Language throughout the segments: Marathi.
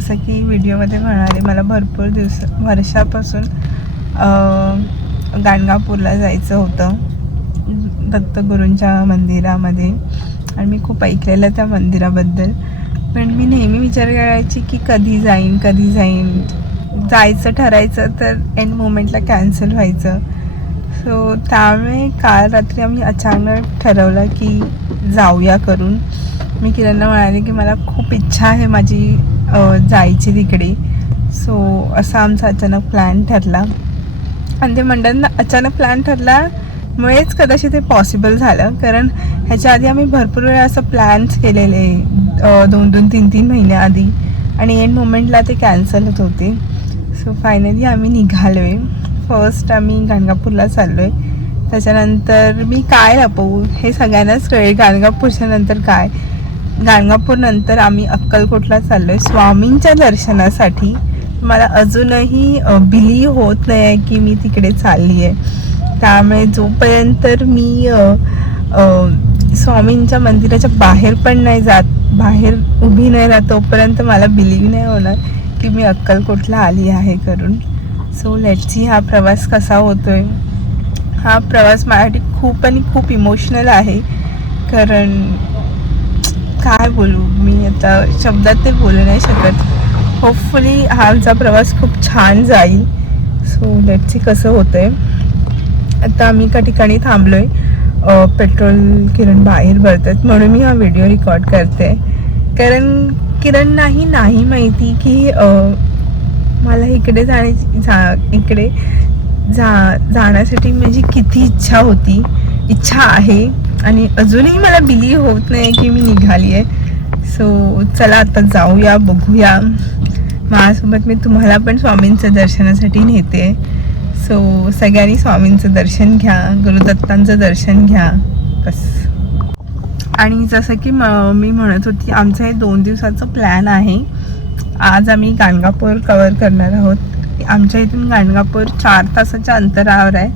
जसं की व्हिडिओमध्ये म्हणाले, मला भरपूर वर्षापासून गाणगापूरला जायचं होतं दत्तगुरूंच्या मंदिरामध्ये. आणि मी खूप ऐकलेलं त्या मंदिराबद्दल, पण मी नेहमी विचार करायची की कधी जाईन. जायचं ठरायचं तर एंड मोमेंटला कॅन्सल व्हायचं. सो त्यामुळे काल रात्री आम्ही अचानक ठरवलं की जाऊया करून. मी किरणला म्हणाले की मला खूप इच्छा आहे माझी जायची तिकडे. सो असा आमचा अचानक प्लॅन ठरला. आणि ते म्हणतात ना, अचानक प्लॅन ठरल्यामुळेच कदाचित ते पॉसिबल झालं. कारण ह्याच्या आधी आम्ही भरपूर वेळा असं प्लॅन्स केलेले 2-3 महिन्याआधी, आणि एंड मोमेंटला ते कॅन्सल होत होते. सो फायनली आम्ही निघालो आहे. फर्स्ट आम्ही गाणगापूरला चाललो आहे. त्याच्यानंतर मी काय लपवू, हे सगळ्यांनाच कळेल गाणगापूरच्या नंतर काय. गाणगापूरनंतर आम्ही अक्कलकोटला चाललो आहे स्वामींच्या दर्शनासाठी. मला अजूनही बिलीव होत नाही आहे की मी तिकडे चालली आहे. त्यामुळे जोपर्यंत मी स्वामींच्या मंदिराच्या बाहेर पण नाही जात, बाहेर उभी नाही राहत, तोपर्यंत मला बिलीव नाही होणार की मी अक्कलकोटला आली आहे करून. सो लेट्स सी हा प्रवास कसा होतोय. हा प्रवास माझ्यासाठी खूप आणि खूप इमोशनल आहे. कारण काय बोलू मी आता, शब्दात ते बोलू नाही शकत. होपफुली हा आमचा प्रवास खूप छान जाईल. सो लेट्स सी कसं होतंय. आता आम्ही एका ठिकाणी थांबलो आहे. पेट्रोल किरण बाहेर भरतात म्हणून मी हा व्हिडिओ रेकॉर्ड करते. कारण किरणलाही नाही माहिती की मला इकडे जाण्यासाठी माझी किती इच्छा आहे. आणि अजूनही मला बिलीव होत नाही की मी निघाली आहे. सो चला आता जाऊया, बघूया. माझ्यासोबत मी तुम्हाला पण स्वामींचं दर्शनासाठी नेते. सो सगळ्यांनी स्वामींचं दर्शन घ्या, गुरुदत्तांचं दर्शन घ्या बस. आणि जसं की मी म्हणत होती, आमचं हे 2 दिवसाचं प्लॅन आहे. आज आम्ही गाणगापूर कवर करणार आहोत. आमच्या इथून गाणगापूर 4 तासाच्या अंतरावर आहे.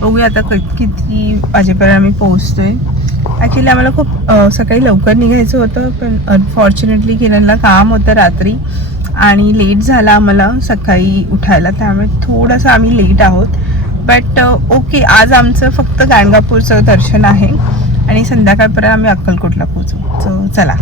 बघूया आता किती वाजेपर्यंत आम्ही पोहोचतोय. ॲक्च्युली आम्हाला खूप सकाळी लवकर निघायचं होतं, पण अनफॉर्च्युनेटली किरणला काम होतं रात्री आणि लेट झाला आम्हाला सकाळी उठायला. त्यामुळे थोडंसं आम्ही लेट आहोत. बट ओके, आज आमचं फक्त गाणगापूरचं दर्शन आहे आणि संध्याकाळपर्यंत आम्ही अक्कलकोटला पोहोचू. सो चला.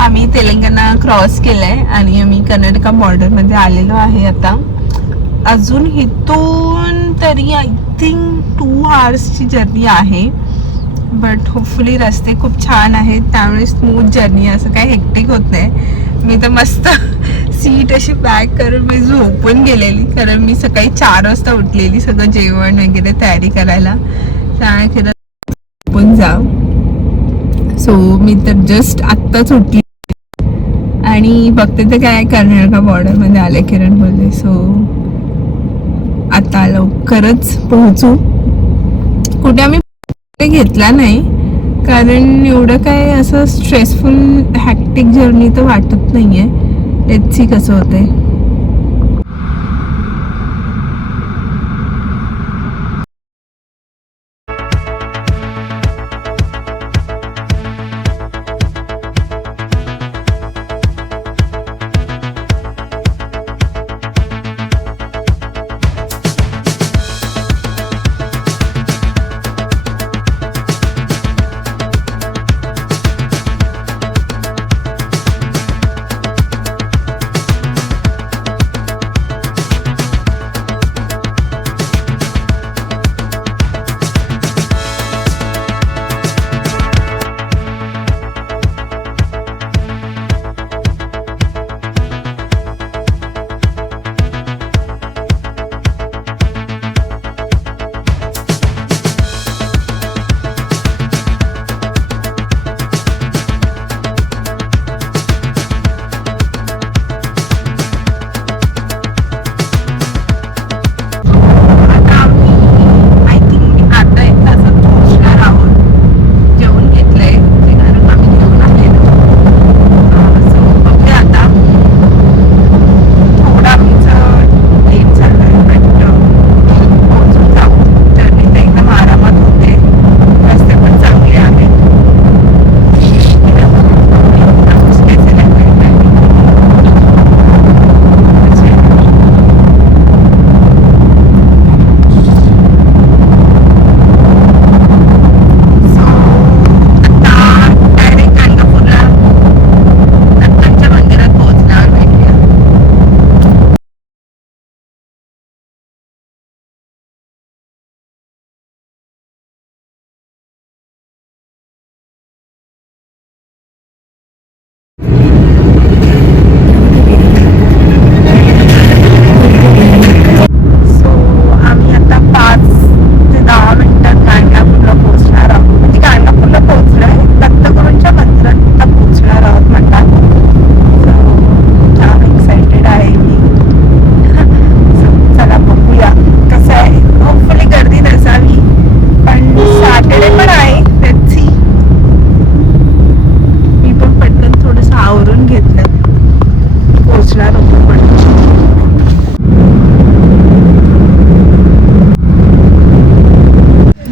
आम्ही तेलंगणा क्रॉस केलंय आणि आम्ही कर्नाटका बॉर्डरमध्ये आलेलो आहे. आता अजून इथून तरी आय थिंक 2 आवर्सची जर्नी आहे. बट होपफुली रस्ते खूप छान आहेत, त्यामुळे स्मूथ जर्नी, असं काही हेक्टिक होत नाही. मी तर मस्त सीट अशी पॅक करून मी झोपून गेलेली, कारण मी सकाळी 4 वाजता उठलेली सगळं जेवण वगैरे तयारी करायला. त्यामुळे झोपून जाऊ. सो मी तर जस्ट आत्ताच उठली आणि बघते तर काय कर्नाटका बॉर्डरमध्ये आले, किरण बोलले. सो आता लवकरच पोहोचू. कुठे आम्ही घेतला नाही, कारण एवढं काय असं स्ट्रेसफुल हॅक्टिक जर्नी तर वाटत नाहीये. लेट्स सी कसं होतंय.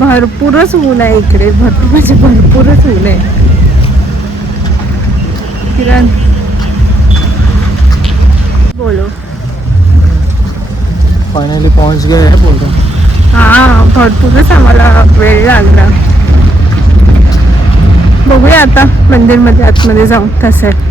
भरपूरच ऊन आहे इकडे, भरपूरच ऊन आहे. किरण बोलो. फाइनली पहुंच गए हैं बोल रहा हूँ. हा, भरपूरच आम्हाला वेळ लागला. बघूया आता मंदिरमध्ये आतमध्ये जाऊन कसं आहे.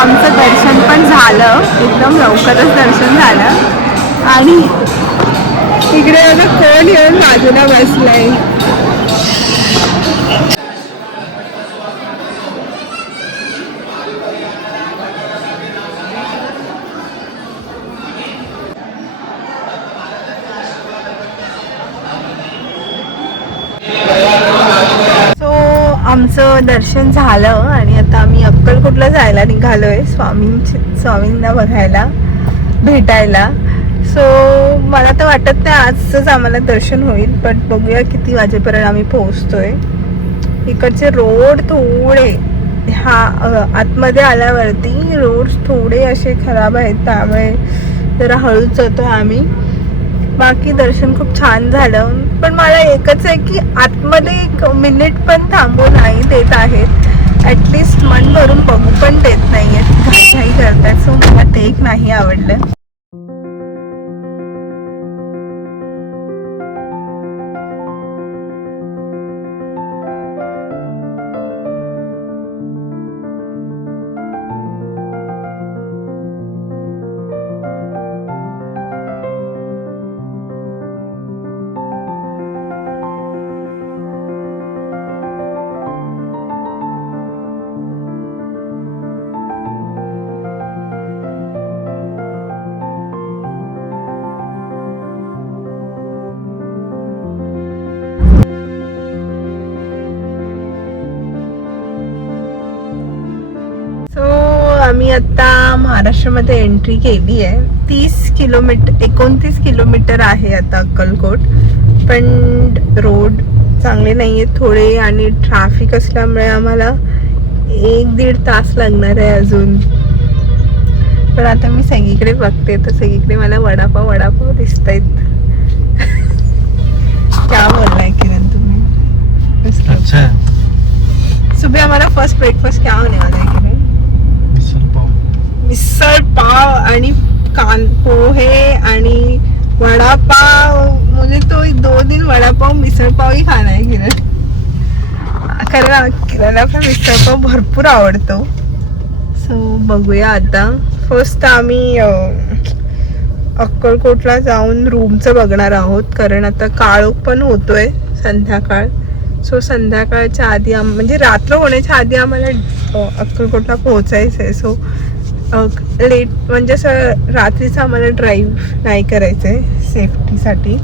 आमचं दर्शन पण झालं, एकदम लवकरच दर्शन झालं. आणि इकडे आता कोण येऊन बाजूला बसलाय. आमचं दर्शन झालं आणि आता आम्ही अक्कलकोटला जायला निघालोय, स्वामींना बघायला, भेटायला. सो मला तर वाटत नाही आजच आम्हाला दर्शन होईल, पण बघूया किती वाजेपर्यंत आम्ही पोहोचतोय. इकडचे रोड थोडे आतमध्ये आल्यावरती रोड थोडे असे खराब आहेत, त्यामुळे जरा हळूच जातोय आम्ही. बाकी दर्शन खूप छान झालं, पण मला एकच आहे की आतमध्ये एक मिनिट पण थांबू नाही देत आहेत. ॲटलिस्ट मन भरून बघू पण देत नाही आहेत, काही करतात. सो मला ते एक नाही आवडलं. आम्ही आता महाराष्ट्रामध्ये एंट्री केली आहे. 29 किलोमीटर आहे आता अक्कलकोट. पण रोड चांगले नाही आहेत थोडे आणि ट्रॅफिक असल्यामुळे आम्हाला 1-1.5 तास लागणार आहे अजून. पण आता मी सगळीकडे बघते तर सगळीकडे मला वडापाव दिसत आहेत. क्या बोललाय किरण तुम्ही? अच्छा है सुबह हमारा फर्स्ट ब्रेकफास्ट क्या होने वाला है किरण? मिसळ पाव आणि पोहे आणि वडापाव. मुझे तो 2 दिन वडापाव मिसळ पाव ही खाना है किरण. कारण किरणला पण मिसळ पाव भरपूर आवडतो. सो बघूया आता. फर्स्ट आम्ही अक्कलकोटला जाऊन रूमचं बघणार आहोत कारण आता काळोख पण होतोय संध्याकाळ. सो संध्याकाळच्या आधी म्हणजे रात्र होण्याच्या आधी आम्हाला अक्कलकोटला पोहोचायचं आहे. सो लेट म्हणजे असं रात्रीचं आम्हाला ड्राईव्ह नाही करायचं आहे सेफ्टीसाठी.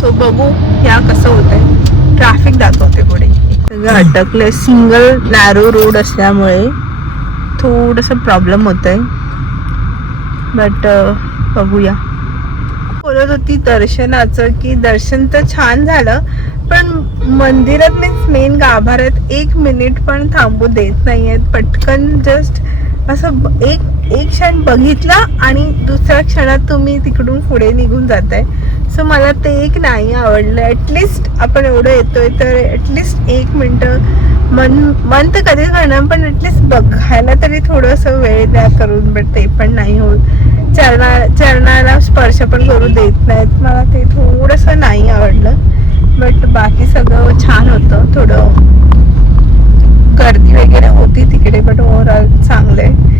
सो बघू या कसं होत आहे. ट्रॅफिक दाखवते पुढे सगळं अटकलं. सिंगल नॅरो रोड असल्यामुळे थोडंसं प्रॉब्लेम होत आहे. बट बघूया. बोलत होती दर्शनाचं की दर्शन तर छान झालं पण मंदिरात मीन्स मेन गाभाऱ्यात 1 मिनिट पण थांबू देत नाही आहेत. पटकन जस्ट असं एक क्षण बघितला आणि दुसऱ्या क्षणात तुम्ही तिकडून पुढे निघून जाताय. सो मला ते एक नाही आवडलं. ॲटलिस्ट आपण एवढं येतोय तर ॲटलिस्ट 1 मिनटं मन तर कधीच करणार पण ॲटलिस्ट बघायला तरी थोडंसं वेळ द्या करून. बट ते पण नाही होत. चरणाला स्पर्श पण करू देत नाहीत. मला ते थोडंसं नाही आवडलं. बट बाकी सगळं छान होतं. थोडं गर्दी वगैरे होती तिकडे बट ओव्हरऑल चांगलं आहे.